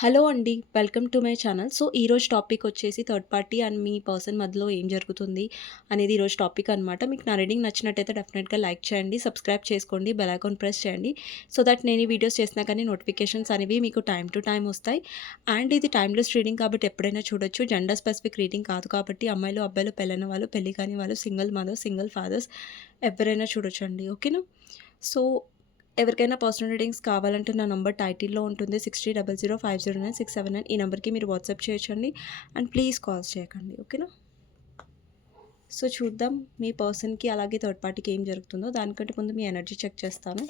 Hello అండి. Welcome to my channel. So, ఈరోజు topic వచ్చేసి third party and me person మధ్యలో ఏం జరుగుతుంది అనేది ఈరోజు టాపిక్ అనమాట. మీకు నా రీడింగ్ నచ్చినట్టయితే డెఫినెట్‌గా లైక్ చేయండి, సబ్స్క్రైబ్ చేసుకోండి, బెల్ ఐకాన్ ప్రెస్ చేయండి. సో దట్ నేను ఈ వీడియోస్ చేసినా కానీ నోటిఫికేషన్స్ అనేవి మీకు టైమ్ టు టైమ్ వస్తాయి. అండ్ ఇది టైమ్‌లెస్ రీడింగ్ కాబట్టి ఎప్పుడైనా చూడొచ్చు. జెండర్ స్పెసిఫిక్ రీడింగ్ కాదు కాబట్టి అమ్మాయిలు, అబ్బాయిలు, పెళ్ళైన వాళ్ళు, పెళ్లి కాని వాళ్ళు, సింగిల్ మదర్, సింగిల్ ఫాదర్స్ ఎవరైనా చూడొచ్చండి. ఓకేనా? సో ఎవరికైనా పర్సనల్ రీడింగ్స్ కావాలంటే నా నంబర్ టైటిల్‌లో ఉంటుంది. 6300509679 ఈ నంబర్‌కి మీరు వాట్సాప్ చేయొచ్చండి. అండ్ ప్లీజ్ కాల్స్ చేయకండి. ఓకేనా? సో చూద్దాం మీ పర్సన్‌కి అలాగే థర్డ్ పార్టీకి ఏం జరుగుతుందో. దానికంటే ముందు మీ ఎనర్జీ చెక్ చేస్తాను.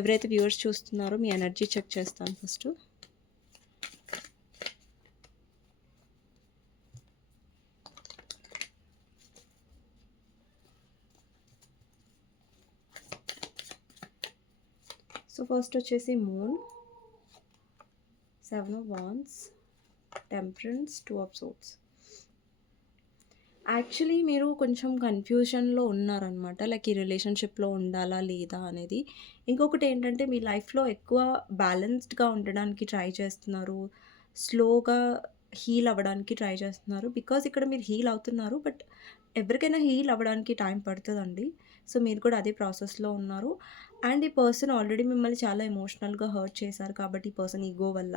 ఎవరైతే వ్యూవర్స్ చూస్తున్నారో మీ ఎనర్జీ చెక్ చేస్తాను ఫస్ట్. సో ఫస్ట్ వచ్చేసి moon, 7 of wands, temperance, 2 of swords. Actually మీరు కొంచెం కన్ఫ్యూజన్‌లో ఉన్నారనమాట. లైక్ ఈ రిలేషన్‌షిప్‌లో ఉండాలా? లేదా? అనేది. ఇంకొకటి ఏంటంటే మీ లైఫ్‌లో ఎక్కువ బ్యాలెన్స్డ్‌గా ఉండడానికి ట్రై చేస్తున్నారు. స్లోగా హీల్ అవ్వడానికి ట్రై చేస్తున్నారు. బికాజ్ ఇక్కడ మీరు హీల్ అవుతున్నారు. బట్ ఎవరికైనా హీల్ అవ్వడానికి టైం పడతదండి. సో మీరు కూడా అదే ప్రాసెస్‌లో ఉన్నారు. అండ్ ఈ పర్సన్ ఆల్రెడీ మిమ్మల్ని చాలా ఎమోషనల్‌గా హర్ట్ చేశారు కాబట్టి ఈ పర్సన్ ఈగో వల్ల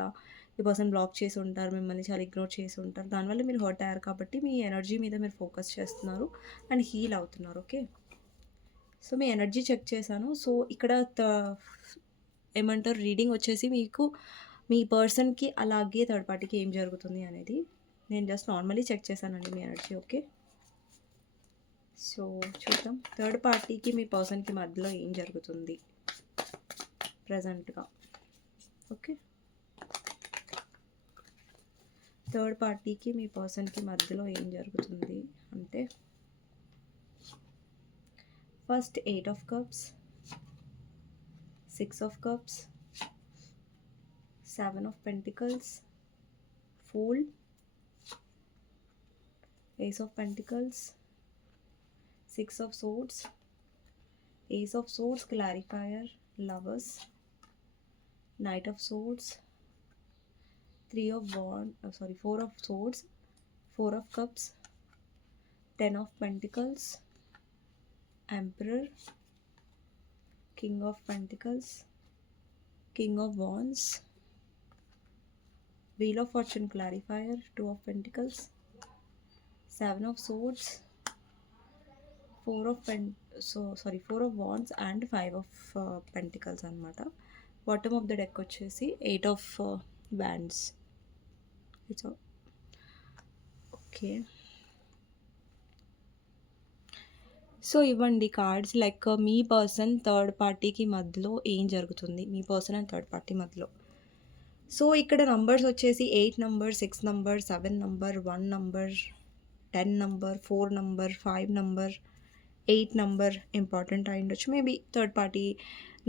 ఈ పర్సన్ బ్లాక్ చేసి ఉంటారు. మిమ్మల్ని చాలా ఇగ్నోర్ చేసి ఉంటారు. దానివల్ల మీరు హర్ట్ అయ్యారు కాబట్టి మీ ఎనర్జీ మీద మీరు ఫోకస్ చేస్తున్నారు అండ్ హీల్ అవుతున్నారు. ఓకే. సో మీ ఎనర్జీ చెక్ చేశాను. సో ఇక్కడ ఏమంటారు రీడింగ్ వచ్చేసి మీకు మీ పర్సన్‌కి అలాగే థర్డ్ పార్టీకి ఏం జరుగుతుంది అనేది నేను జస్ట్ నార్మల్లీ చెక్ చేశానండి మీ ఎనర్జీ. ఓకే. సో చూద్దాం థర్డ్ పార్టీకి మీ పర్సన్‌కి మధ్యలో ఏం జరుగుతుంది ప్రెజెంట్‌గా. ఓకే. థర్డ్ పార్టీకి మీ పర్సన్‌కి మధ్యలో ఏం జరుగుతుంది అంటే first 8 of cups, 6 of cups, 7 of pentacles, fool, ace of pentacles, 6 of swords, ace of swords, clarifier, lovers, knight of swords, 4 of swords, 4 of cups, 10 of pentacles, emperor, king of pentacles, king of wands, wheel of fortune clarifier, 2 of pentacles, 7 of swords, 4 of wands and 5 of pentacles anamata. Bottom of the deck vachesi 8 of wands. It's all okay. So ఇవ్వండి cards. Like మీ person third పార్టీకి మధ్యలో ఏం జరుగుతుంది మీ person and third party మధ్యలో. So ఇక్కడ numbers వచ్చేసి 8 number, 6 number, 7 number, 1 number, 10 number, 4 number, 5 number, 8 number important అయి ఉండొచ్చు. మేబీ థర్డ్ పార్టీ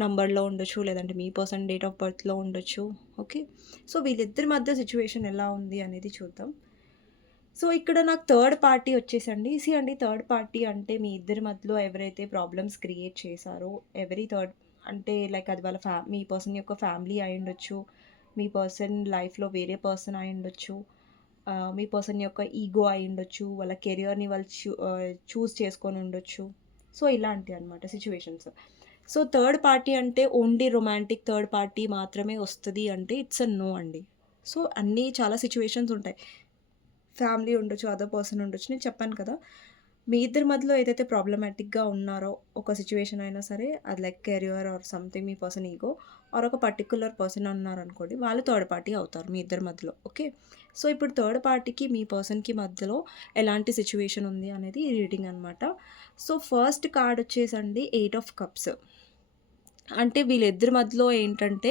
నంబర్లో ఉండొచ్చు, లేదంటే మీ పర్సన్ డేట్ ఆఫ్ బర్త్లో ఉండొచ్చు. ఓకే. సో వీళ్ళిద్దరి మధ్య సిచ్యువేషన్ ఎలా ఉంది అనేది చూద్దాం. సో ఇక్కడ నాకు థర్డ్ పార్టీ వచ్చేసండి. అండి థర్డ్ పార్టీ అంటే మీ ఇద్దరి మధ్యలో ఎవరైతే ప్రాబ్లమ్స్ క్రియేట్ చేశారో థర్డ్ అంటే లైక్ అది వాళ్ళ మీ పర్సన్ యొక్క ఫ్యామిలీ అయి ఉండొచ్చు, మీ పర్సన్ లైఫ్లో వేరే పర్సన్ అయి ఉండొచ్చు, మీ పర్సన్ యొక్క ఈగో అయి ఉండొచ్చు, వాళ్ళ కెరియర్ని వాళ్ళు చూస్ చేసుకొని ఉండొచ్చు. సో ఇలాంటి అనమాట సిచ్యువేషన్స్. సో థర్డ్ పార్టీ అంటే ఓన్లీ రొమాంటిక్ థర్డ్ పార్టీ మాత్రమే వస్తుంది అంటే ఇట్స్ అ నో అండి. సో అన్నీ చాలా సిచ్యువేషన్స్ ఉంటాయి. ఫ్యామిలీ ఉండొచ్చు, అదర్ పర్సన్ ఉండొచ్చు. నేను చెప్పాను కదా, మీ ఇద్దరి మధ్యలో ఏదైతే ప్రాబ్లమాటిక్గా ఉన్నారో ఒక సిచ్యువేషన్ అయినా సరే, అది లైక్ కెరియర్ ఆర్ సంథింగ్ మీ పర్సన్ ఈగో ఆర్ ఒక పర్టికులర్ పర్సన్ ఉన్నారనుకోండి, వాళ్ళు థర్డ్ పార్టీ అవుతారు మీ ఇద్దరి మధ్యలో. ఓకే. సో ఇప్పుడు థర్డ్ పార్టీకి మీ పర్సన్కి మధ్యలో ఎలాంటి సిచ్యువేషన్ ఉంది అనేది రీడింగ్ అనమాట. సో ఫస్ట్ కార్డ్ వచ్చేసండి 8 ఆఫ్ కప్స్. అంటే వీళ్ళిద్దరి మధ్యలో ఏంటంటే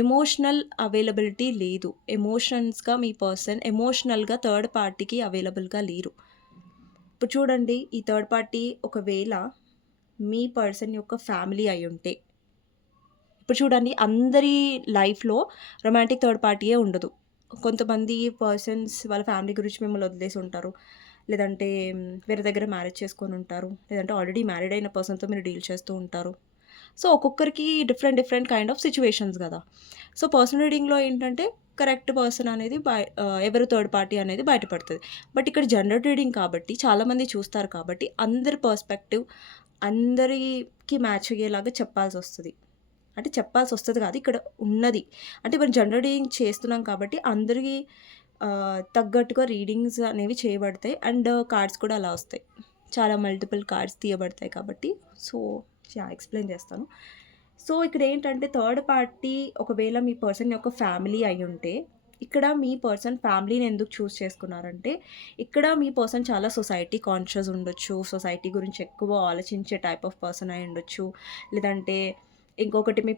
ఎమోషనల్ అవైలబిలిటీ లేదు. ఎమోషన్స్‌గా మీ పర్సన్ ఎమోషనల్‌గా థర్డ్ పార్టీకి అవైలబుల్‌గా లేరు. ఇప్పుడు చూడండి, ఈ థర్డ్ పార్టీ ఒకవేళ మీ పర్సన్ యొక్క ఫ్యామిలీ అయ్యుంటే, ఇప్పుడు చూడండి అందరి లైఫ్‌లో రొమాంటిక్ థర్డ్ పార్టీయే ఉండదు. కొంతమంది పర్సన్స్ వాళ్ళ ఫ్యామిలీ గురించి మిమ్మల్ని వదిలేసి ఉంటారు. లేదంటే వేరే దగ్గర మ్యారేజ్ చేసుకొని ఉంటారు. లేదంటే ఆల్రెడీ మ్యారీడ్ అయిన పర్సన్‌తో మీరు డీల్ చేస్తూ ఉంటారు. సో ఒక్కొక్కరికి డిఫరెంట్ కైండ్ ఆఫ్ సిచ్యువేషన్స్ కదా. సో పర్సనల్ రీడింగ్‌లో ఏంటంటే కరెక్ట్ పర్సన్ అనేది ఎవరు థర్డ్ పార్టీ అనేది బయటపడుతుంది. బట్ ఇక్కడ జనరల్ రీడింగ్ కాబట్టి చాలామంది చూస్తారు కాబట్టి అందరి పర్స్పెక్టివ్ అందరికి మ్యాచ్ అయ్యేలాగా చెప్పాల్సొస్తది. అంటే చెప్పాల్సొస్తది కాదు, ఇక్కడ ఉన్నది. అంటే మనం జనరల్ రీడింగ్ చేస్తున్నాం కాబట్టి అందరికీ తగ్గట్టుగా రీడింగ్స్ అనేవి చేయబడతాయి. అండ్ కార్డ్స్ కూడా అలా వస్తాయి. చాలా మల్టిపుల్ కార్డ్స్ తీయబడతాయి కాబట్టి. సో, ఎక్స్‌ప్లెయిన్ చేస్తాను. సో, ఇక్కడేంటంటే థర్డ్ పార్టీ ఒకవేళ మీ పర్సన్ యొక్క ఫ్యామిలీ అయ్యుంటే, ఇక్కడ మీ పర్సన్ ఫ్యామిలీని ఎందుకు చూజ్ చేసుకున్నారంటే, ఇక్కడ మీ పర్సన్ చాలా సొసైటీ కాన్షియస్ ఉండొచ్చు. సొసైటీ గురించి ఎక్కువ ఆలోచించే టైప్ ఆఫ్ పర్సన్ అయ్యుండొచ్చు. లేదంటే ఇంకొకటి మీ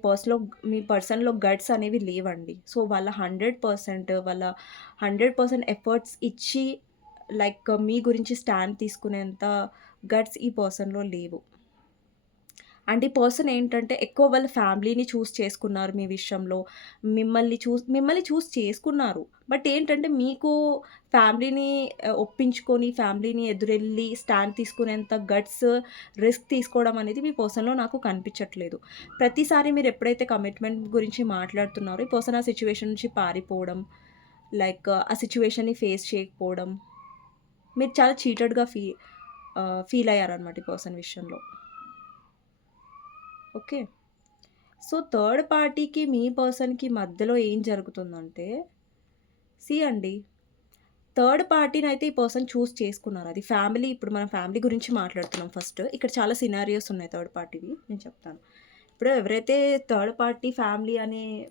పర్సన్‌లో గట్స్ అనేవి లేవండి. సో, వాళ్ళ 100% ఎఫర్ట్స్ ఇచ్చి లైక్ మీ గురించి స్టాండ్ తీసుకునేంత గట్స్ ఈ పర్సన్‌లో లేవు. అండ్ ఈ పర్సన్ ఏంటంటే ఎక్కువ వాళ్ళ ఫ్యామిలీని చూజ్ చేసుకున్నారు మీ విషయంలో. మిమ్మల్ని చూజ్ చేసుకున్నారు. బట్ ఏంటంటే మీకు ఫ్యామిలీని ఒప్పించుకొని ఫ్యామిలీని ఎదురెళ్ళి స్టాండ్ తీసుకునేంత గట్స్, రిస్క్ తీసుకోవడం అనేది మీ పర్సన్‌లో నాకు కనిపించట్లేదు. ప్రతిసారి మీరు ఎప్పుడైతే కమిట్మెంట్ గురించి మాట్లాడుతున్నారో ఈ పర్సన్ ఆ సిట్యుయేషన్ నుంచి పారిపోవడం, లైక్ ఆ సిట్యుయేషన్‌ని ఫేస్ చేయకపోవడం, మీరు చాలా చీటెడ్‌గా ఫీల్ అయ్యారనమాట ఈ పర్సన్ విషయంలో. ఓకే. సో, థర్డ్ పార్టీకి, మీ పర్సన్‌కి మధ్యలో ఏం జరుగుతుందంటే, అండి, థర్డ్ పార్టీనైతే ఈ పర్సన్ చూజ్ చేసుకున్నారు. అది ఫ్యామిలీ, ఇప్పుడు మనం ఫ్యామిలీ గురించి మాట్లాడుతున్నాం ఫస్ట్. ఇక్కడ చాలా సినారియోస్ ఉన్నాయి థర్డ్ పార్టీవి. నేను చెప్తాను. ఇప్పుడు ఎవరైతే థర్డ్ పార్టీ ఫ్యామిలీ అనే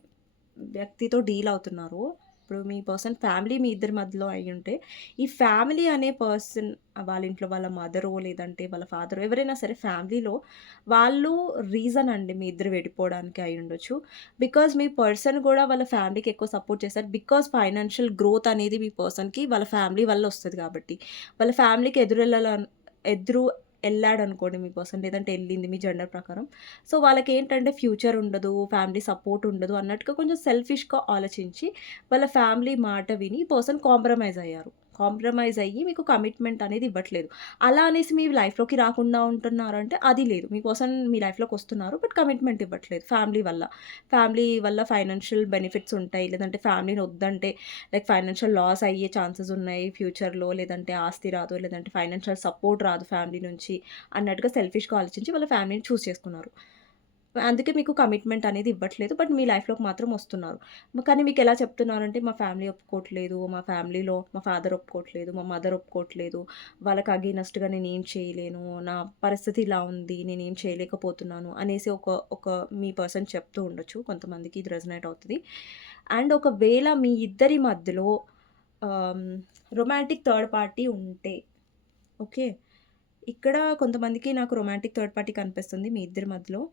వ్యక్తితో డీల్ అవుతున్నారో, ఇప్పుడు మీ పర్సన్ ఫ్యామిలీ మీ ఇద్దరి మధ్యలో అయ్యుంటే, ఈ ఫ్యామిలీ అనే పర్సన్ వాళ్ళ ఇంట్లో వాళ్ళ మదరో, లేదంటే వాళ్ళ ఫాదరో ఎవరైనా సరే ఫ్యామిలీలో వాళ్ళు రీజన్ అండి మీ ఇద్దరు విడిపోవడానికి అయ్యుండొచ్చు. బికాజ్ మీ పర్సన్ కూడా వాళ్ళ ఫ్యామిలీకి ఎక్కువ సపోర్ట్ చేస్తారు. బికాజ్ ఫైనాన్షియల్ గ్రోత్ అనేది మీ పర్సన్‌కి వాళ్ళ ఫ్యామిలీ వల్ల వస్తది కాబట్టి. వాళ్ళ ఫ్యామిలీకి ఎదురు ఎళ్ళాడనుకోండి మీ పర్సన్, లేదంటే ఎళ్ళింది మీ జెండర్ ప్రకారం. సో, వాళ్ళకేంటంటే ఫ్యూచర్ ఉండదు, ఫ్యామిలీ సపోర్ట్ ఉండదు అన్నట్టుగా కొంచెం సెల్ఫిష్‌గా ఆలోచించి వాళ్ళ ఫ్యామిలీ మాట విని ఈ పర్సన్ కాంప్రమైజ్ అయ్యారు. కాంప్రమైజ్ అయ్యి మీకు కమిట్మెంట్ అనేది ఇవ్వట్లేదు. అలా అనేసి మీ లైఫ్‌లోకి రాకుండా ఉంటున్నారంటే అది లేదు. మీ పర్సన్ మీ లైఫ్‌లోకి వస్తున్నారు. బట్ కమిట్మెంట్ ఇవ్వట్లేదు ఫ్యామిలీ వల్ల. ఫ్యామిలీ వల్ల ఫైనాన్షియల్ బెనిఫిట్స్ ఉంటాయి. లేదంటే ఫ్యామిలీని వద్దంటే లైక్ ఫైనాన్షియల్ లాస్ అయ్యే ఛాన్సెస్ ఉన్నాయి ఫ్యూచర్‌లో. లేదంటే ఆస్తి రాదు, లేదంటే ఫైనాన్షియల్ సపోర్ట్ రాదు ఫ్యామిలీ నుంచి అన్నట్టుగా సెల్ఫిష్‌గా ఆలోచించి వాళ్ళ ఫ్యామిలీని చూజ్ చేసుకున్నారు. అందుకే మీకు కమిట్మెంట్ అనేది ఇవ్వట్లేదు. బట్ మీ లైఫ్‌లోకి మాత్రం వస్తున్నారు. కానీ మీకెలా చెప్తున్నారంటే, మా ఫ్యామిలీ ఒప్పుకోవట్లేదు, మా ఫ్యామిలీలో మా ఫాదర్ ఒప్పుకోవట్లేదు, మా మదర్ ఒప్పుకోవట్లేదు, వాళ్ళకి అగెయినెస్ట్‌గా నేనేం చేయలేను, నా పరిస్థితి ఇలా ఉంది, నేనేం చేయలేకపోతున్నాను అనేసి ఒక మీ పర్సన్ చెప్తూ ఉండొచ్చు. కొంతమందికి ఇది రెజొనేట్ అవుతది. అండ్ ఒకవేళ మీ ఇద్దరి మధ్యలో ఆహ్, రొమాంటిక్ థర్డ్ పార్టీ ఉంటే, ఓకే. ఇక్కడ కొంతమందికి నాకు రొమాంటిక్ థర్డ్ పార్టీ కనిపిస్తుంది మీ ఇద్దరి మధ్యలో.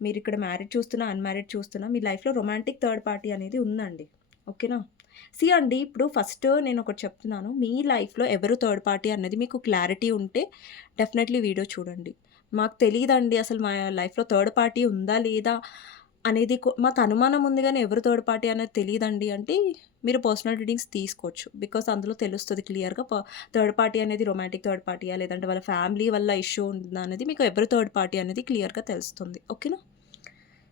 మీరిక్కడ మ్యారీడ్ చూస్తున్నా, అన్‌మ్యారీడ్ చూస్తున్నా, మీ లైఫ్‌లో రొమాంటిక్ థర్డ్ పార్టీ అనేది ఉందండి. ఓకేనా? అండి, ఇప్పుడు ఫస్ట్ నేనొకటి చెప్తున్నాను. మీ లైఫ్‌లో ఎవరు థర్డ్ పార్టీ అన్నది మీకు క్లారిటీ ఉంటే డెఫినెట్‌లీ వీడియో చూడండి. మాకు తెలీదండి అసలు మా లైఫ్‌లో థర్డ్ పార్టీ ఉందా? లేదా? అనేది మాకు అనుమానం ఉంది గానీ ఎవరు థర్డ్ పార్టీ అనేది తెలీదండి అంటే మీరు పర్సనల్ రీడింగ్స్ తీసుకోవచ్చు. బికాజ్ అందులో తెలుస్తది క్లియర్‌గా థర్డ్ పార్టీ అనేది రొమాంటిక్ థర్డ్ పార్టీయా? లేదంటే వాళ్ళ ఫ్యామిలీ వల్ల ఇష్యూ ఉందా? అనేది మీకు ఎవరు థర్డ్ పార్టీ అనేది క్లియర్‌గా తెలుస్తుంది. ఓకేనా?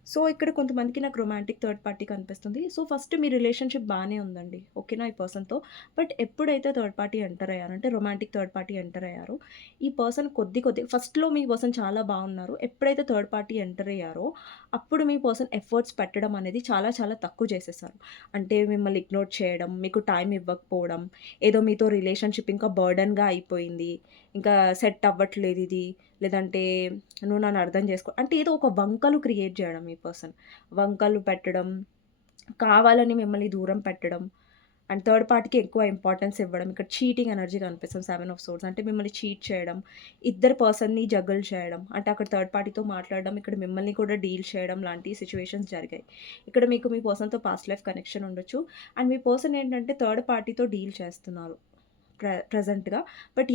సో, ఇక్కడ కొంతమందికి నాకు రొమాంటిక్ థర్డ్ పార్టీ కనిపిస్తుంది. సో, ఫస్ట్ మీ రిలేషన్‌షిప్ బానే ఉందండి. ఓకేనా ఈ పర్సన్‌తో. బట్ ఎప్పుడైతే థర్డ్ పార్టీ ఎంటర్ అయ్యారో, అంటే రొమాంటిక్ థర్డ్ పార్టీ ఎంటర్ అయ్యారో, ఈ పర్సన్ కొద్ది ఫస్ట్‌లో మీ పర్సన్ చాలా బాగున్నారు. ఎప్పుడైతే థర్డ్ పార్టీ ఎంటర్ అయ్యారో, అప్పుడు మీ పర్సన్ ఎఫర్ట్స్ పెట్టడం అనేది చాలా చాలా తక్కువ చేసేసారు. అంటే మిమ్మల్ని ఇగ్నోర్ చేయడం, మీకు టైం ఇవ్వకపోవడం, ఏదో మీతో రిలేషన్‌షిప్ ఇంకా బర్డెన్‌గా అయిపోయింది. ఇంకా సెట్ అవ్వట్లేదిది. లేదంటే నువ్వు నన్ను అర్థం చేసుకో అంటే ఏదో ఒక వంకలు క్రియేట్ చేయడం ఈ పర్సన్. వంకలు పెట్టడం, కావాలని మిమ్మల్ని దూరం పెట్టడం అండ్ థర్డ్ పార్టీకి ఎక్కువ ఇంపార్టెన్స్ ఇవ్వడం. ఇక్కడ చీటింగ్ ఎనర్జీ కనిపిస్తుంది 7 ఆఫ్ సోర్డ్స్. అంటే మిమ్మల్ని చీట్ చేయడం, ఇద్దరు పర్సన్‌ని జగల్ చేయడం. అంటే అక్కడ థర్డ్ పార్టీతో మాట్లాడడం, ఇక్కడ మిమ్మల్ని కూడా డీల్ చేయడం లాంటి సిట్యుయేషన్స్ జరిగాయి. ఇక్కడ మీకు మీ పర్సన్‌తో పాస్ట్ లైఫ్ కనెక్షన్ ఉండొచ్చు. అండ్ మీ పర్సన్ ఏంటంటే థర్డ్ పార్టీతో డీల్ చేస్తున్నారు ప్రెజెంట్‌గా. బట్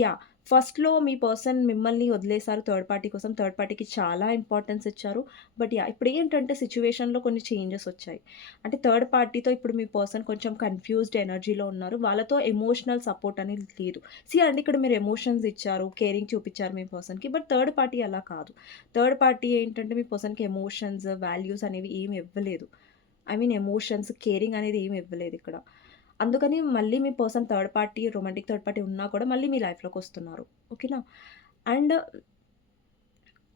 ఫస్ట్‌లో మీ పర్సన్ మిమ్మల్ని వదిలేసారు థర్డ్ పార్టీ కోసం. థర్డ్ పార్టీకి చాలా ఇంపార్టెన్స్ ఇచ్చారు. బట్ ఇప్పుడేంటంటే సిట్యుయేషన్‌లో కొన్ని చేంజెస్ వచ్చాయి. అంటే థర్డ్ పార్టీతో ఇప్పుడు మీ పర్సన్ కొంచెం కన్‌ఫ్యూజ్డ్ ఎనర్జీలో ఉన్నారు. వాళ్ళతో ఎమోషనల్ సపోర్ట్ అనేది లేదు. అండి, ఇక్కడ మీరు ఎమోషన్స్ ఇచ్చారు, కేరింగ్ చూపిచ్చారు మీ పర్సన్‌కి. బట్ థర్డ్ పార్టీ అలా కాదు. థర్డ్ పార్టీ ఏంటంటే మీ పర్సన్‌కి ఎమోషన్స్, వాల్యూస్ అనేవి ఏమి ఇవ్వలేదు. ఐ మీన్ ఎమోషన్స్, కేరింగ్ అనేది ఏమి ఇవ్వలేదిక్కడ. అందుకని మళ్ళీ మీ person third party, romantic third party ఉన్నా కూడా మళ్ళీ మీ లైఫ్‌లోకొస్తున్నారు. ఓకేనా? అండ్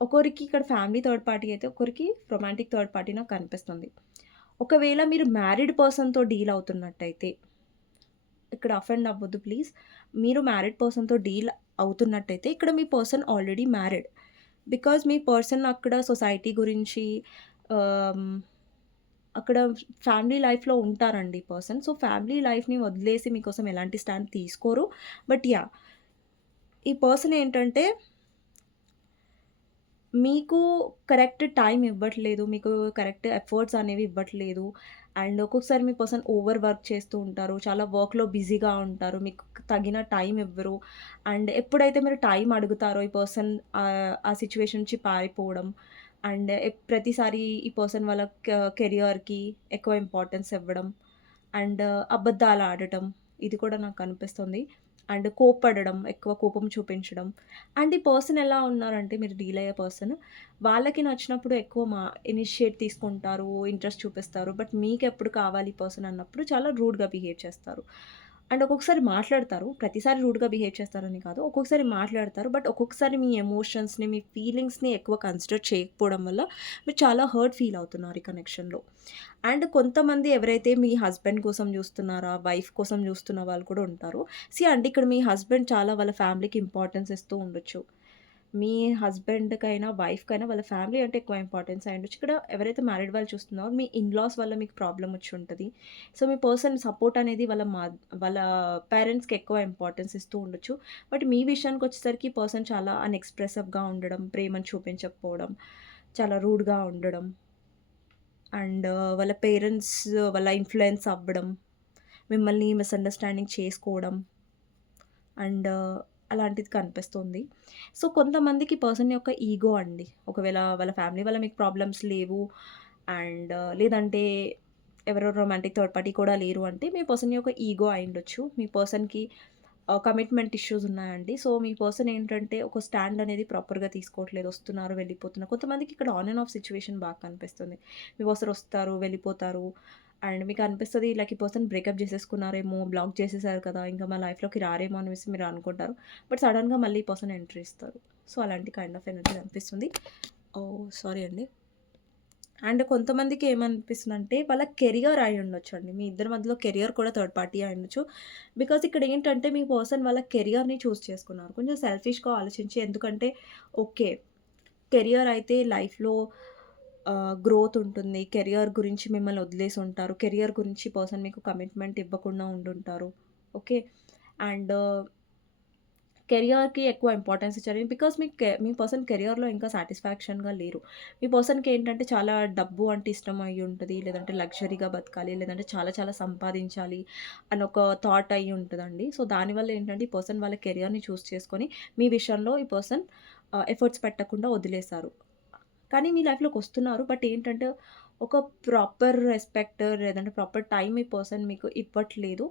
ఒకరికి ఇక్కడ ఫ్యామిలీ థర్డ్ పార్టీ అయితే, ఒకరికి రొమాంటిక్ థర్డ్ పార్టీ నాకు కనిపిస్తుంది. ఒకవేళ మీరు మ్యారీడ్ పర్సన్‌తో డీల్ అవుతున్నట్టయితే, ఇక్కడ అఫెండ్ అవ్వద్దు ప్లీజ్. మీరు మ్యారీడ్ పర్సన్‌తో డీల్ అవుతున్నట్టయితే, ఇక్కడ మీ పర్సన్ ఆల్రెడీ మ్యారీడ్. బికాజ్ మీ పర్సన్ అక్కడ సొసైటీ గురించి ఆహ్, అక్కడ ఫ్యామిలీ లైఫ్‌లో ఉంటారండి పర్సన్. సో, ఫ్యామిలీ లైఫ్‌ని వదిలేసి మీకోసం ఎలాంటి స్టాండ్ తీసుకోరు. But yeah! ఈ పర్సన్ ఏంటంటే మీకు కరెక్ట్ టైమ్ ఇవ్వట్లేదు. మీకు కరెక్ట్ ఎఫర్ట్స్ అనేవి ఇవ్వట్లేదు. అండ్ ఒక్కొక్కసారి మీ పర్సన్ ఓవర్ వర్క్ చేస్తూ ఉంటారు. చాలా వర్క్‌లో బిజీగా ఉంటారు. మీకు తగిన టైం ఇవ్వరు. అండ్ ఎప్పుడైతే మీరు టైం అడుగుతారో ఈ పర్సన్ ఆ సిట్యుయేషన్ నుంచి పారిపోవడం. అండ్ ప్రతిసారి ఈ పర్సన్ వాళ్ళ కెరియర్‌కి ఎక్కువ ఇంపార్టెన్స్ ఇవ్వడం. అండ్ అబద్దాలాడటం. ఇది కూడా నాకు కనిపిస్తుంది. అండ్ కోప్పడడం, ఎక్కువ కోపం చూపించడం. అండ్ ఈ పర్సన్ ఎలా ఉన్నారంటే మీరు డీల్ అయ్యే పర్సన్ వాళ్ళకి నచ్చినప్పుడు ఎక్కువ ఇనిషియేట్ తీసుకుంటారు, ఇంట్రెస్ట్ చూపిస్తారు. బట్ మీకెప్పుడు కావాలి ఈ పర్సన్ అన్నప్పుడు చాలా రూడ్‌గా బిహేవ్ చేస్తారు. అండ్ ఒక్కొక్కసారి మాట్లాడతారు. ప్రతిసారి రూడ్‌గా బిహేవ్ చేస్తారని కాదు. ఒక్కొక్కసారి మాట్లాడతారు. బట్ ఒక్కొక్కసారి మీ ఎమోషన్స్‌ని, మీ ఫీలింగ్స్‌ని ఎక్కువ కన్సిడర్ చేయకపోవడం వల్ల మీరు చాలా హర్ట్ ఫీల్ అవుతున్నారు ఈ కనెక్షన్‌లో. అండ్ కొంతమంది ఎవరైతే మీ హస్బెండ్ కోసం జూస్తున్నారా, వైఫ్ కోసం జూస్తున్న వాళ్ళు కూడా ఉంటారు. అంటే ఇక్కడ మీ హస్బెండ్ చాలా వాళ్ళ ఫ్యామిలీకి ఇంపార్టెన్స్ ఇస్తూ ఉండొచ్చు. మీ హస్బెండ్‌కైనా, వైఫ్‌కైనా వాళ్ళ ఫ్యామిలీ అంటే ఎక్కువ ఇంపార్టెన్స్ అయ్యుండొచ్చు. ఇక్కడ ఎవరైతే మ్యారీడ్ వాళ్ళు చూస్తున్నారో మీ ఇన్‌లాస్ వల్ల మీకు ప్రాబ్లమ్ వచ్చుంటది. సో, మీ పర్సన్ సపోర్ట్ అనేది వాళ్ళ పేరెంట్స్‌కి ఎక్కువ ఇంపార్టెన్స్ ఇస్తూ ఉండొచ్చు. బట్ మీ విషయానికొచ్చేసరికి ఈ పర్సన్ చాలా అన్‌ఎక్స్‌ప్రెసివ్‌గా ఉండడం, ప్రేమను చూపించకపోవడం, చాలా రూడ్‌గా ఉండడం. అండ్ వాళ్ళ పేరెంట్స్ వల్ల ఇన్‌ఫ్లూయెన్స్ అవ్వడం, మిమ్మల్ని మిస్‌అండర్‌స్టాండింగ్ చేసుకోవడం అండ్ అలాంటిది కనిపిస్తుంది. సో, కొంతమందికి పర్సన్ యొక్క ఈగో అండి. ఒకవేళ వాళ్ళ ఫ్యామిలీ వల్ల మీకు ప్రాబ్లమ్స్ లేవు అండ్ లేదంటే ఎవరో రొమాంటిక్ థర్డ్ పార్టీ కూడా లేరు అంటే మీ పర్సన్ యొక్క ఈగో అయ్యుండొచ్చు. మీ పర్సన్‌కి కమిట్మెంట్ ఇష్యూస్ ఉన్నాయండి. సో, మీ పర్సన్ ఏంటంటే ఒక స్టాండ్ అనేది ప్రాపర్‌గా తీసుకోవట్లేదు. వస్తున్నారు, వెళ్ళిపోతున్నారు. కొంతమందికి ఇక్కడ ఆన్ అండ్ ఆఫ్ సిట్యుయేషన్ బాగా కనిపిస్తుంది. మీ పర్సన్ వస్తారు, వెళ్ళిపోతారు. అండ్ మీకు అనిపిస్తది లైక్ ఈ పర్సన్ బ్రేకప్ చేసేసుకున్నారేమో, బ్లాక్ చేసేసారు కదా! ఇంకా మా లైఫ్‌లోకి రారేమో అనేసి మీరు అనుకుంటారు. బట్ సడెన్‌గా మళ్ళీ ఈ పర్సన్ ఎంట్రీ ఇస్తారు. సో, అలాంటి కైండ్ ఆఫ్ ఎనర్జీ కనిపిస్తుంది. ఓహ్! సారీ అండి. అండ్ కొంతమందికి ఏమనిపిస్తుందంటే వాళ్ళ కెరియర్ అయ్యుండొచ్చండి. మీ ఇద్దరి మధ్యలో కెరియర్ కూడా థర్డ్ పార్టీ అయ్యుండొచ్చు. బికాజ్ ఇక్కడ ఏంటంటే మీ పర్సన్ వాళ్ళ కెరియర్‌ని చూజ్ చేసుకున్నారు. కొంచెం సెల్ఫిష్‌గా ఆలోచించి ఎందుకంటే ఓకే. కెరియర్ అయితే లైఫ్‌లో గ్రోత్ ఉంటుంది. కెరియర్ గురించి మిమ్మల్ని వదిలేసి ఉంటారు. కెరియర్ గురించి పర్సన్ మీకు కమిట్మెంట్ ఇవ్వకుండా ఉండుంటారు. ఓకే. అండ్ కెరియర్‌కి ఎక్కువ ఇంపార్టెన్స్ ఇచ్చారు. బికాజ్ మీ పర్సన్ కెరియర్‌లో ఇంకా సాటిస్ఫాక్షన్‌గా లేరు. మీ పర్సన్‌కి ఏంటంటే చాలా డబ్బు అంటే ఇష్టం అయ్యి ఉంటది. లేదంటే లగ్జరీగా బతకాలి. లేదంటే చాలా చాలా సంపాదించాలి అని ఒక థాట్ అయ్యి ఉంటదండి. సో, దానివల్ల ఏంటంటే ఈ పర్సన్ వాళ్ళ కెరియర్‌ని చూజ్ చేసుకొని మీ విషయంలో ఈ పర్సన్ ఎఫర్ట్స్ పెట్టకుండా వదిలేసారు. కానీ మీ లైఫ్‌లోకొస్తున్నారు. బట్ ఏంటంటే, ఒక ప్రాపర్ రెస్పెక్ట్ లేదంటే ప్రాపర్ టైమ్ ఈ పర్సన్ మీకు ఇవ్వట్లేదు.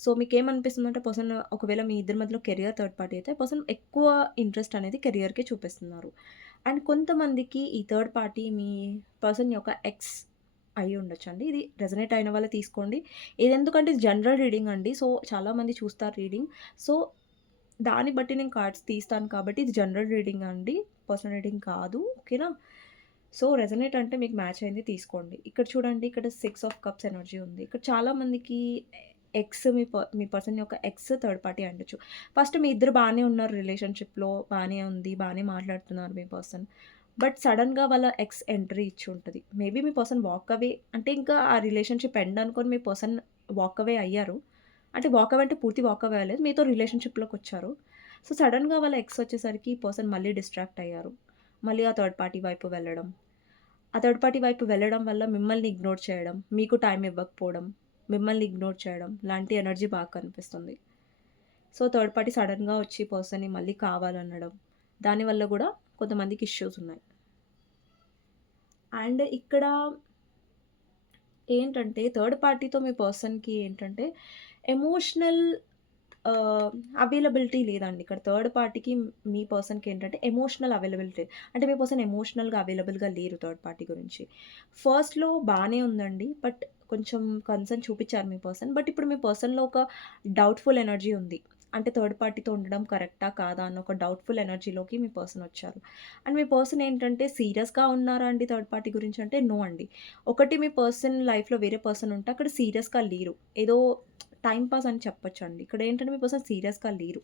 సో, మీకేమనిపిస్తుందంటే పర్సన్ ఒకవేళ మీ ఇద్దరి మధ్యలో కెరియర్ థర్డ్ పార్టీ అయితే పర్సన్ ఎక్కువ ఇంట్రెస్ట్ అనేది కెరియర్‌కే చూపిస్తున్నారు. అండ్ కొంతమందికి ఈ థర్డ్ పార్టీ మీ పర్సన్ యొక్క ఎక్స్ అయ్యి ఉండొచ్చండి. ఇది రెజొనేట్ అయిన వాళ్ళే తీసుకోండి. ఇదెందుకంటే జనరల్ రీడింగ్ అండి. సో, చాలామంది చూస్తారు రీడింగ్. సో, దాన్ని బట్టి నేను కార్డ్స్ తీస్తాను కాబట్టి ఇది జనరల్ రీడింగ్ అండి. పర్సనల్ రీడింగ్ కాదు. ఓకేనా? సో, రెజొనేట్ అంటే మీకు మ్యాచ్ అయింది తీసుకోండి. ఇక్కడ చూడండి ఇక్కడ 6 ఆఫ్ కప్స్ ఎనర్జీ ఉంది. ఇక్కడ చాలా మందికి ఎక్స్ మీ పర్సన్ యొక్క ఎక్స్ థర్డ్ పార్టీ అయ్యుండొచ్చు. ఫస్ట్ మీ ఇద్దరు బానే ఉన్నారు రిలేషన్‌షిప్‌లో బానే ఉంది. బానే మాట్లాడుతున్నారు మీ పర్సన్. బట్ సడెన్‌గా వాళ్ళ ఎక్స్ ఎంట్రీ ఇచ్చి ఉంటది. మేబీ మీ పర్సన్ వాక్ అవే అంటే ఇంకా ఆ రిలేషన్‌షిప్ ఎండ్ అనుకోని మీ పర్సన్ వాక్ అవే అయ్యారు. అంటే వాక్ అవే అంటే పూర్తి వాక్ అవే అవ్వలేదు. మీతో రిలేషన్‌షిప్‌లోకొచ్చారు. సో, సడెన్‌గా వాళ్ళ ఎక్స్ వచ్చేసరికి ఈ పర్సన్ మళ్ళీ డిస్ట్రాక్ట్ అయ్యారు. మళ్ళీ ఆ థర్డ్ పార్టీ వైపు వెళ్ళడం. ఆ థర్డ్ పార్టీ వైపు వెళ్ళడం వల్ల మిమ్మల్ని ఇగ్నోర్ చేయడం, మీకు టైం ఇవ్వకపోవడం, మిమ్మల్ని ఇగ్నోర్ చేయడం లాంటి ఎనర్జీ బాగా కనిపిస్తుంది. సో, థర్డ్ పార్టీ సడెన్‌గా వచ్చి పర్సన్‌ని మళ్ళీ కావాలనడం, దానివల్ల గూడా కొంతమందికి ఇష్యూస్ ఉన్నాయి. అండ్ ఇక్కడ ఏంటంటే థర్డ్ పార్టీతో మీ పర్సన్‌కి ఏంటంటే ఎమోషనల్ ఆహ్, అవైలబిలిటీ లేదండి. ఇక్కడ థర్డ్ పార్టీకి మీ పర్సన్‌కి ఏంటంటే ఎమోషనల్ అవైలబిలిటీ. అంటే మీ పర్సన్ ఎమోషనల్‌గా అవైలబుల్‌గా లేరు థర్డ్ పార్టీ గురించి. ఫస్ట్‌లో బానే ఉందండి. బట్ కొంచెం కన్సర్న్ చూపిచ్చారు మీ పర్సన్. బట్ ఇప్పుడు మీ పర్సన్‌లో ఒక డౌట్‌ఫుల్ ఎనర్జీ ఉంది. అంటే థర్డ్ పార్టీతో ఉండడం కరెక్టా? కాదా? అన్న ఒక డౌట్‌ఫుల్ ఎనర్జీలోకి మీ పర్సన్ వచ్చారు. అండ్ మీ పర్సన్ ఏంటంటే సీరియస్‌గా ఉన్నారా అండి థర్డ్ పార్టీ గురించి అంటే నో అండి. ఒకటి మీ పర్సన్ లైఫ్‌లో వేరే పర్సన్ ఉంటే అక్కడ సీరియస్‌గా లేరు. ఏదో టైమ్ పాస్ అని చెప్పొచ్చండి. ఇక్కడేంటంటే మీ పర్సన్ సీరియస్‌గా లేరు.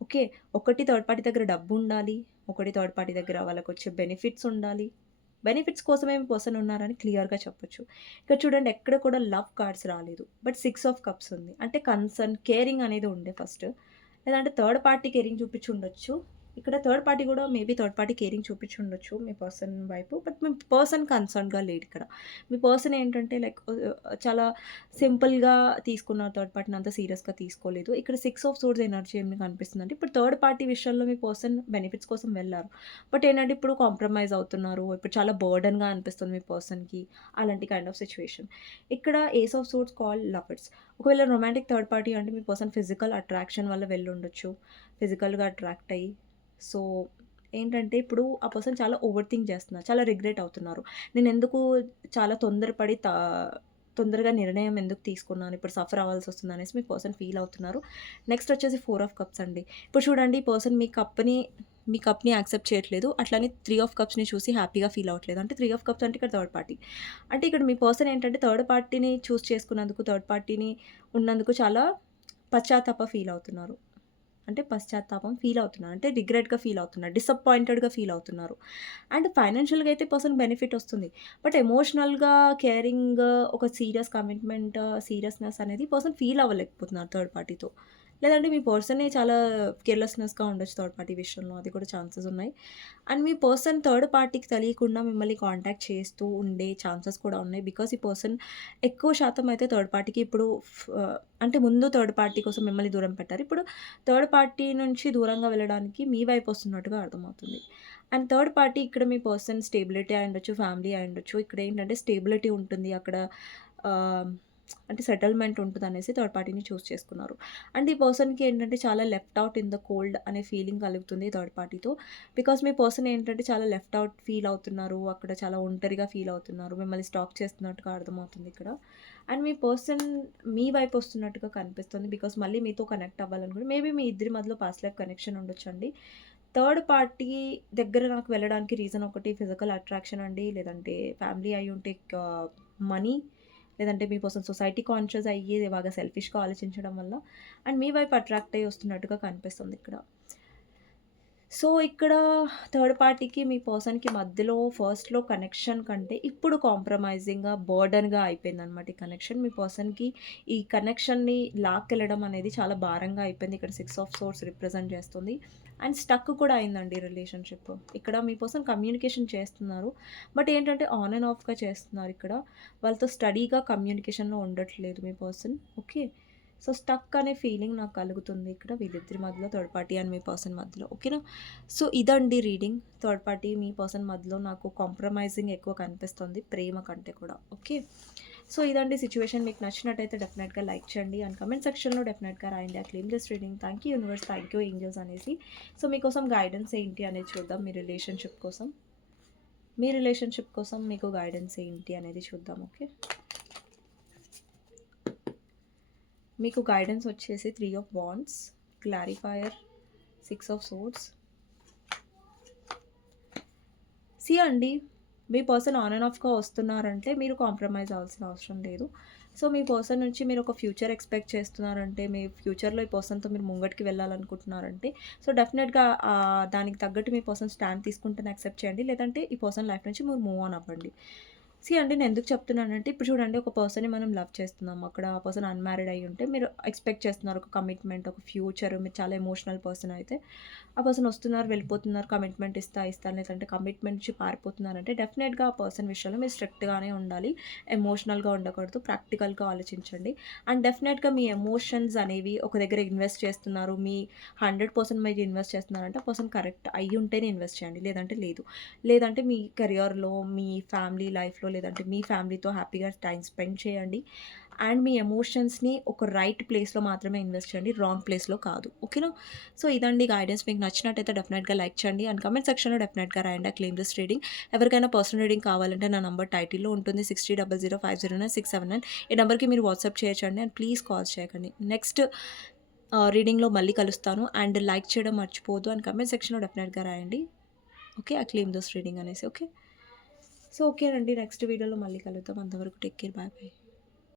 ఓకే. ఒకటి థర్డ్ పార్టీ దగ్గర డబ్బుండాలి. ఒకటి థర్డ్ పార్టీ దగ్గర వాళ్ళకొచ్చే బెనిఫిట్స్ ఉండాలి. బెనిఫిట్స్ కోసమే మీ పర్సన్ ఉన్నారని క్లియర్‌గా చెప్పొచ్చు. ఇక్కడ చూడండి ఎక్కడ కూడా లవ్ కార్డ్స్ రాలేదు. బట్ 6 ఆఫ్ కప్స్ ఉంది. అంటే కన్సర్న్, కేరింగ్ అనేది ఉండే ఫస్ట్. లేదంటే థర్డ్ పార్టీ కేరింగ్ చూపిచ్చుండొచ్చు. ఇక్కడ థర్డ్ పార్టీ గూడా మేబీ థర్డ్ పార్టీ కేరింగ్ చూపిచ్చుండొచ్చు మీ పర్సన్ వైపు. బట్ మీ పర్సన్ కన్సర్న్‌గా లేడిక్కడ. మీ పర్సన్ ఏంటంటే లైక్ చాలా సింపుల్‌గా తీసుకున్నారు థర్డ్ పార్టీని అంత సీరియస్‌గా తీసుకోలేదు. ఇక్కడ 6 ఆఫ్ సోర్డ్స్ ఎనర్జీ ఏమి కనిపిస్తుందంటే ఇప్పుడు థర్డ్ పార్టీ విషయంలో మీ పర్సన్ బెనిఫిట్స్ కోసం వెళ్లారు. బట్ ఏంటంటే ఇప్పుడు కాంప్రమైజ్ అవుతున్నారు. ఇప్పుడు చాలా బర్డెన్‌గా అనిపిస్తుంది మీ పర్సన్‌కి. అలాంటి కైండ్ ఆఫ్ సిట్యుయేషన్. ఇక్కడ ace of swords called lovers. ఒకవేళ రొమాంటిక్ థర్డ్ పార్టీ అంటే మీ పర్సన్ ఫిజికల్ అట్రాక్షన్ వల్ల వెళ్ళుండొచ్చు. ఫిజికల్‌గా అట్రాక్ట్ అయ్యి. సో, ఏంటంటే ఇప్పుడు ఆ పర్సన్ చాలా ఓవర్ థింక్ చేస్తున్నారు. చాలా రిగ్రెట్ అవుతున్నారు. నేనెందుకు చాలా తొందరపడి తొందరగా నిర్ణయం ఎందుకు తీసుకున్నాను, ఇప్పుడు సఫర్ అవ్వాల్సొస్తుందనేసి మీ పర్సన్ ఫీల్ అవుతున్నారు. నెక్స్ట్ వచ్చేసి 4 ఆఫ్ కప్స్ అండి. ఇప్పుడు చూడండి ఈ పర్సన్ మీ కప్‌ని యాక్సెప్ట్ చేయట్లేదు. అట్లనే 3 ఆఫ్ కప్స్‌ని చూసి హ్యాపీగా ఫీల్ అవ్వట్లేదు. అంటే 3 ఆఫ్ కప్స్ అంటే ఇక్కడ థర్డ్ పార్టీ. అంటే ఇక్కడ మీ పర్సన్ ఏంటంటే థర్డ్ పార్టీని చూజ్ చేసుకున్నందుకు, థర్డ్ పార్టీని ఉన్నందుకు చాలా పశ్చాత్తాప ఫీల్ అవుతున్నారు. అంటే పశ్చాత్తాపం ఫీల్ అవుతున్నారు. అంటే రిగ్రెట్‌గా ఫీల్ అవుతున్నారు. డిసప్పాయింటెడ్‌గా ఫీల్ అవుతున్నారు. అండ్ ఫైనాన్షియల్‌గా అయితే పర్సన్ బెనిఫిట్ ఒస్తుంది. బట్ ఎమోషనల్‌గా, కేరింగ్, ఒక సీరియస్ కమిట్మెంట్, సీరియస్‌నెస్ అనేది పర్సన్ ఫీల్ అవ్వలేకపోతున్నారు థర్డ్ పార్టీతో. లేదంటే మీ పర్సనే చాలా కేర్‌లెస్‌నెస్‌గా ఉండొచ్చు థర్డ్ పార్టీ విషయంలో. అది కూడా ఛాన్సెస్ ఉన్నాయి. అండ్ మీ పర్సన్ థర్డ్ పార్టీకి తెలియకుండా మిమ్మల్ని కాంటాక్ట్ చేస్తూ ఉండే ఛాన్సెస్ కూడా ఉన్నాయి. బికాజ్ ఈ పర్సన్ ఎక్కువ శాతం అయితే థర్డ్ పార్టీకి ఇప్పుడు అంటే ముందు థర్డ్ పార్టీ కోసం మిమ్మల్ని దూరం పెట్టారు. ఇప్పుడు థర్డ్ పార్టీ నుంచి దూరంగా వెళ్ళడానికి మీ వైపు వస్తున్నట్టుగా అర్థమవుతుంది. అండ్ థర్డ్ పార్టీ ఇక్కడ మీ పర్సన్ స్టేబిలిటీ అయ్యుండొచ్చు, ఫ్యామిలీ అయ్యుండొచ్చు. ఇక్కడేంటంటే స్టేబిలిటీ ఉంటుంది. అక్కడ ఆహ్, అంటే సెటిల్‌మెంట్ ఉంటదనేసి థర్డ్ పార్టీని చూజ్ చేసుకున్నారు. అండ్ ఈ పర్సన్‌కి ఏంటంటే చాలా left out in the cold అనే ఫీలింగ్ కలుగుతుంది థర్డ్ పార్టీతో. బికాజ్ మీ పర్సన్ ఏంటంటే చాలా లెఫ్ట్ ఔట్ ఫీల్ అవుతున్నారు. అక్కడ చాలా ఒంటరిగా ఫీల్ అవుతున్నారు. మిమ్మల్ని స్టాక్ చేస్తున్నట్టుగా అర్థమవుతుంది ఇక్కడ. అండ్ మీ పర్సన్ మీ వైపు వస్తున్నట్టుగా కనిపిస్తుంది. బికాజ్ మళ్ళీ మీతో కనెక్ట్ అవ్వాలనుకుంటే మేబీ మీ ఇద్దరి మధ్యలో పాస్ట్ లైఫ్ కనెక్షన్ ఉండొచ్చండి. థర్డ్ పార్టీ దగ్గర నాకు వెళ్ళడానికి రీజన్ ఒకటి ఫిజికల్ అట్రాక్షన్ అండి. లేదంటే ఫ్యామిలీ అయ్యుంటే మనీ, లేదంటే మీ పర్సన్ సొసైటీ కాన్షియస్ అయ్యి బాగా సెల్ఫిష్‌గా ఆలోచించడం వల్ల అండ్ మీ వైపు అట్రాక్ట్ అయ్యి వస్తున్నట్టుగా కనిపిస్తుంది ఇక్కడ. సో, ఇక్కడ థర్డ్ పార్టీకి, మీ పర్సన్‌కి మధ్యలో ఫస్ట్‌లో కనెక్షన్ కంటే ఇప్పుడు కాంప్రమైజింగ్‌గా, బర్డెన్‌గా అయిపోయిందనమాట ఈ కనెక్షన్. మీ పర్సన్‌కి ఈ కనెక్షన్‌ని లాక్కెళ్ళడం అనేది చాలా భారంగా అయిపోయింది. ఇక్కడ 6 ఆఫ్ సోర్డ్స్ రిప్రజెంట్ చేస్తుంది. అండ్ స్టక్ కూడా అయిందండి రిలేషన్‌షిప్. ఇక్కడ మీ పర్సన్ కమ్యూనికేషన్ చేస్తున్నారు. బట్ ఏంటంటే ఆన్ అండ్ ఆఫ్‌గా చేస్తున్నారు ఇక్కడ. వాళ్ళతో స్టడీగా కమ్యూనికేషన్‌లో ఉండట్లేదు మీ పర్సన్. ఓకే. సో, స్టక్ అనే ఫీలింగ్ నాకు కలుగుతుంది ఇక్కడ వీళ్ళిద్దరి మధ్యలో third party and me person మధ్యలో. ఓకేనా? సో, ఇదండి రీడింగ్. థర్డ్ పార్టీ, మీ పర్సన్ మధ్యలో నాకు కాంప్రమైజింగ్ ఎక్కువ కనిపిస్తుంది ప్రేమ కంటే కూడా. ఓకే. సో, ఇదండి సిట్యుయేషన్. మీకు నచ్చినట్టయితే డెఫినెట్‌గా లైక్ చేయండి అండ్ కామెంట్ సెక్షన్‌లో డెఫినెట్‌గా రాయండి. I claim this reading. Thank you universe, thank you angels అనేసి. సో, మీకోసం గైడెన్స్ ఏంటి అనేది చూద్దాం మీ రిలేషన్‌షిప్ కోసం. మీ రిలేషన్‌షిప్ కోసం మీకు గైడెన్స్ ఏంటి అనేది చూద్దాం. ఓకే. మీకు గైడెన్స్ వచ్చేసి 3 of wands, clarifier, 6 of swords. See అండి, మీ పర్సన్ ఆన్ అండ్ ఆఫ్‌గా వస్తున్నారంటే మీరు కాంప్రమైజ్ అవ్వాల్సిన అవసరం లేదు. సో, మీ పర్సన్ నుంచి మీరు ఒక ఫ్యూచర్ ఎక్స్‌పెక్ట్ చేస్తున్నారంటే, మీ ఫ్యూచర్‌లో ఈ పర్సన్‌తో మీరు ముంగటికి వెళ్ళాలనుకుంటున్నారంటే, సో, డెఫినెట్‌గా దానికి తగ్గట్టు మీ పర్సన్ స్టాండ్ తీసుకుంటేనే యాక్సెప్ట్ చేయండి. లేదంటే ఈ పర్సన్ లైఫ్ నుంచి మీరు మూవ్ ఆన్ అవ్వండి. సీ అండి, నేను ఎందుకు చెప్తున్నానంటే, ఇప్పుడు చూడండి ఒక పర్సన్‌ని మనం లవ్ చేస్తున్నాం. అక్కడ ఆ పర్సన్ అన్‌మ్యారీడ్ అయ్యి ఉంటే మీరు ఎక్స్‌పెక్ట్ చేస్తున్నారు ఒక కమిట్మెంట్, ఒక ఫ్యూచర్. మీరు చాలా ఎమోషనల్ పర్సన్ అయితే, ఆ పర్సన్ వస్తున్నారు, వెళ్ళిపోతున్నారు, కమిట్మెంట్ ఇస్తాను లేదంటే కమిట్మెంట్ నుంచి పారిపోతున్నారంటే డెఫినెట్‌గా ఆ పర్సన్ విషయంలో మీరు స్ట్రిక్ట్‌గానే ఉండాలి. ఎమోషనల్‌గా ఉండకూడదు. ప్రాక్టికల్‌గా ఆలోచించండి. అండ్ డెఫినెట్‌గా మీ ఎమోషన్స్ అనేవి ఒక దగ్గర ఇన్వెస్ట్ చేస్తున్నారు. మీ 100% మీరు ఇన్వెస్ట్ చేస్తున్నారంటే ఆ పర్సన్ కరెక్ట్ అయ్యి ఉంటేనే ఇన్వెస్ట్ చేయండి. లేదంటే లేదు. లేదంటే మీ కెరియర్‌లో, మీ ఫ్యామిలీ లైఫ్‌లో లేదంటే మీ ఫ్యామిలీతో హ్యాపీగా టైం స్పెండ్ చేయండి. అండ్ మీ ఎమోషన్స్‌ని ఒక రైట్ ప్లేస్‌లో మాత్రమే ఇన్వెస్ట్ చేయండి. రాంగ్ ప్లేస్‌లో కాదు. ఓకేనా? సో, ఇదండి గైడెన్స్. మీకు నచ్చినట్టయితే డెఫినెట్‌గా లైక్ చేయండి. అండ్ కామెంట్ సెక్షన్‌లో డెఫినెట్‌గా రాయండి. I claim this reading. ఎవరికైనా పర్సనల్ రీడింగ్ కావాలంటే నా నంబర్ టైటిల్‌లో ఉంటుంది. 6000509679. ఈ నంబర్‌కి మీరు వాట్సాప్ చేయొచ్చండి. అండ్ ప్లీజ్ కాల్స్ చేయకండి. నెక్స్ట్ రీడింగ్‌లో మళ్ళీ కలుస్తాను. అండ్ లైక్ చేయడం మర్చిపోవద్దు. అండ్ కామెంట్ సెక్షన్‌లో డెఫినెట్‌గా రాయండి. Okay. I claim this reading అనేసి. ఓకే. సో, ఓకేనండి. నెక్స్ట్ వీడియోలో మళ్ళీ కలుద్దాం. అంతవరకు టేక్ కేర్. Bye bye.